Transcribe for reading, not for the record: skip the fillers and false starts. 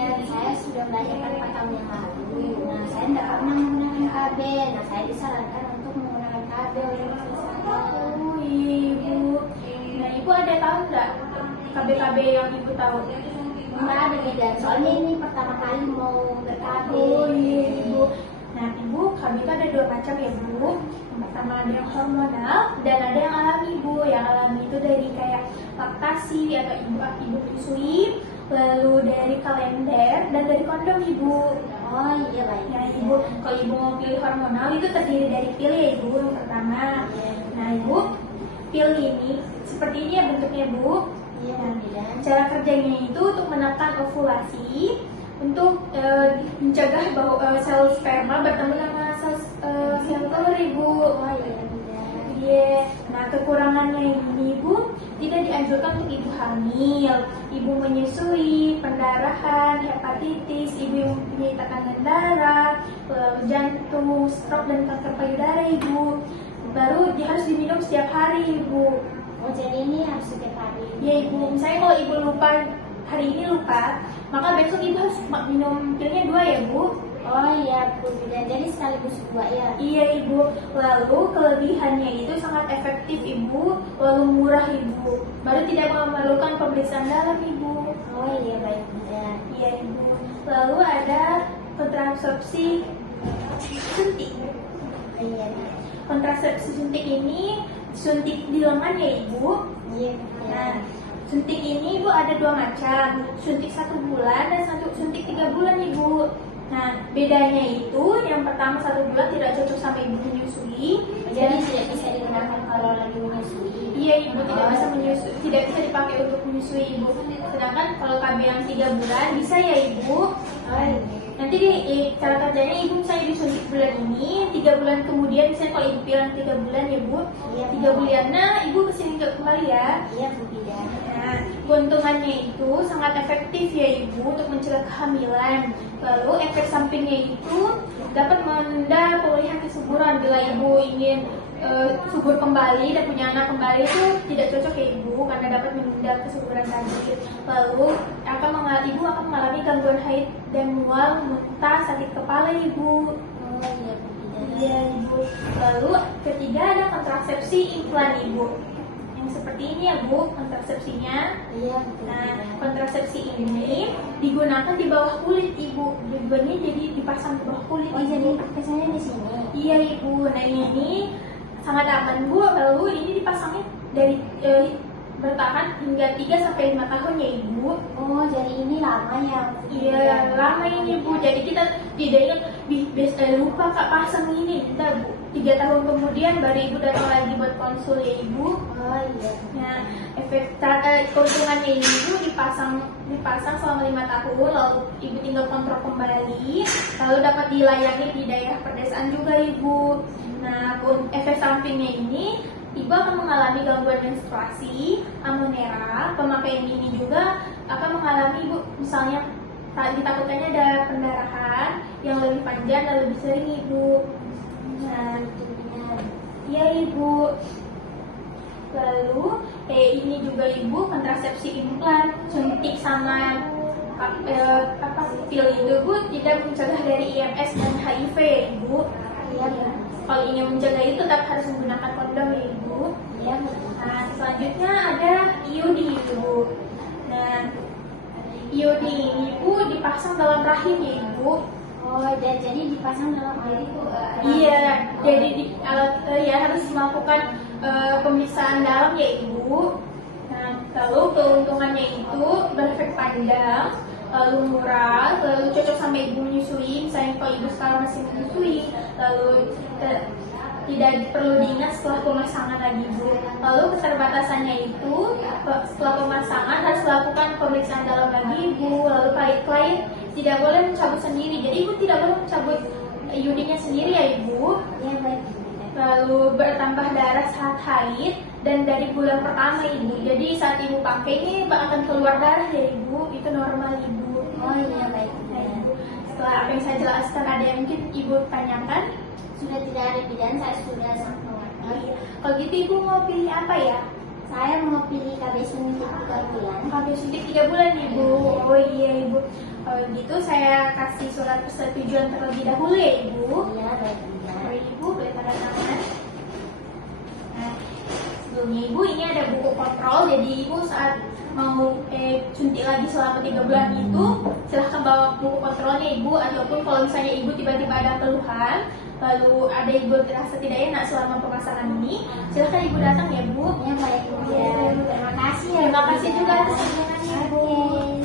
kemudian saya sudah melahirkan 4 tahun yang lalu. Nah, saya tidak pernah menggunakan KB. Nah, saya disarankan untuk menggunakan KB oleh istri saya. Oh ibu. Nah ibu ada tahu nggak KB-KB yang ibu tahu? Nggak ada beda. Soalnya ini pertama kali mau ber-KB. Oh iya ibu. Nah ibu, KB itu ada 2 macam ya bu. Yang pertama ada yang hormonal dan ada yang alami bu. Yang alami itu dari kayak laktasi atau ibu menyusui, lalu dari kalender dan dari kondom ibu. Oh iya baik. Nah ibu, kalau ibu mau pilih hormonal itu terdiri dari pil ya ibu yang pertama. Nah ibu, pil ini seperti ini ya bentuknya bu. Iya, kemudian Cara kerjanya itu untuk menekan ovulasi, untuk mencegah bahwa sel sperma bertemu sama sel telur ibu. oh iya kemudian Iya. Nah kekurangannya ini ibu tidak dianjurkan untuk ibu hamil, ibu menyusui, pendarahan, hepatitis, ibu yang mempunyai tekanan darah, jantung, stroke dan kanker payudara ibu. Baru harus diminum setiap hari ibu. oh jadi ini harus setiap hari. Ya ibu, misalnya kalau ibu lupa hari ini lupa, maka besok ibu harus minum pilnya 2 ya bu. Oh iya Bu, jadi sekaligus 2 ya. Iya ibu, lalu kelebihannya itu sangat efektif ibu, lalu murah ibu, baru tidak memerlukan pemeriksaan dalam ibu. Oh iya baik kemudian. Iya ibu, lalu ada kontrasepsi suntik. Oh, iya. Kontrasepsi suntik ini suntik di lengan ya ibu. Iya Nah, kemudian. suntik ini ibu ada 2 macam, suntik 1 bulan dan suntik 3 bulan ibu. Nah, bedanya itu yang pertama 1 bulan tidak cocok sama ibu menyusui. Jadi tidak bisa digunakan kalau lagi menyusui. Iya ibu tidak bisa menyusui, tidak bisa dipakai untuk menyusui ibu. Sedangkan kalau KB yang 3 bulan bisa ya ibu. Oh iya. Nanti cara kerjanya ibu misalnya disuntik bulan ini, 3 bulan kemudian misalnya kalau ibu bilang 3 bulan ya bu, Iya, 3 bulan nah ibu kesini kembali ya. Iya Bu tidak. Nah, keuntungannya itu sangat efektif ya ibu untuk mencegah kehamilan. Lalu efek sampingnya itu dapat menunda pemulihan kesuburan bila ibu ingin subur kembali dan punya anak kembali itu tidak cocok ya ibu karena dapat menunda kesuburan tadi. Lalu ibu akan mengalami gangguan haid dan mual, muntah, sakit kepala ibu. Oh iya Bu tidak. Iya ibu. Lalu ketiga ada kontrasepsi implan ibu. Yang seperti ini ya bu kontrasepsinya. Iya Bu Nah, tidak. kontrasepsi ini digunakan di bawah kulit ibu. Tujuannya jadi dipasang di bawah kulit. Oh ibu. jadi kesannya di sini. Iya ibu. Nah ini sangat aman bu. Lalu ini dipasangnya dari bertahan hingga 3 sampai 5 tahun ya ibu. Oh jadi ini lama ya Bu? Iya lama ini bu. Jadi kita tidak ingat lupa kak pasang ini. Kita bu 3 tahun kemudian baru ibu datang lagi buat konsul ya ibu. Oh iya. Nah, keuntungannya ini ibu dipasang selama 5 tahun, lalu ibu tinggal kontrol kembali, lalu dapat dilayani di daerah pedesaan juga ibu. Nah, efek sampingnya ini ibu akan mengalami gangguan menstruasi, amonera, pemakaian ini juga akan mengalami ibu misalnya ditakutkannya ada pendarahan yang lebih panjang dan lebih sering ibu. Nah, iya ibu. Lalu ini juga ibu kontrasepsi implan, suntik sama pil itu bu tidak mencegah dari IMS dan HIV ya ibu. Iya Bu. Kalau ingin mencegah itu tetap harus menggunakan kondom ya ibu. Iya Bu. Nah selanjutnya ada IUD ibu. Nah IUD ini ibu dipasang dalam rahim ya ibu. Oh jadi dipasang dalam air itu. Iya, jadi ya harus melakukan pemeriksaan dalam ya ibu. Nah, lalu keuntungannya itu berefek panjang, lalu murah, lalu cocok sama ibu menyusui. Misalnya kalau ibu sekarang masih menyusui, lalu tidak perlu diingat setelah pemasangan lagi bu. Lalu keterbatasannya itu setelah pemasangan harus melakukan pemeriksaan dalam lagi bu. Lalu klien tidak boleh mencabut sendiri. Jadi ibu tidak boleh mencabut IUD-nya sendiri ya ibu. Iya baik. Lalu bertambah darah saat haid dan dari bulan pertama ibu. Jadi saat ibu pakai ini akan keluar darah ya ibu. Itu normal ibu. Oh iya baik. Nah, ibu. Setelah apa yang saya jelaskan ada yang mungkin ibu tanyakan? Sudah tidak ada bidan, saya sudah sampai. Oh iya. Kalau gitu ibu mau pilih apa ya? Saya mau pilih KB suntik 3 bulan. KB suntik 3 bulan Ibu. Oh iya Ibu. Kalau gitu saya kasih surat persetujuan terlebih dahulu ya Ibu. Iya, baik. Mari Ibu boleh tanda tangan. Nah, sebelumnya Ibu ini ada buku kontrol. Jadi Ibu saat mau suntik lagi selama 3 bulan itu silahkan bawa buku kontrolnya Ibu. Ataupun kalau misalnya Ibu tiba-tiba ada keluhan, lalu ada Ibu terasa tidak enak selama pemasangan ini, silahkan Ibu datang ya Bu. Ya, baik. Ya. Terima kasih ya. Terima kasih juga atas Bu. undangannya, Bu. Oke.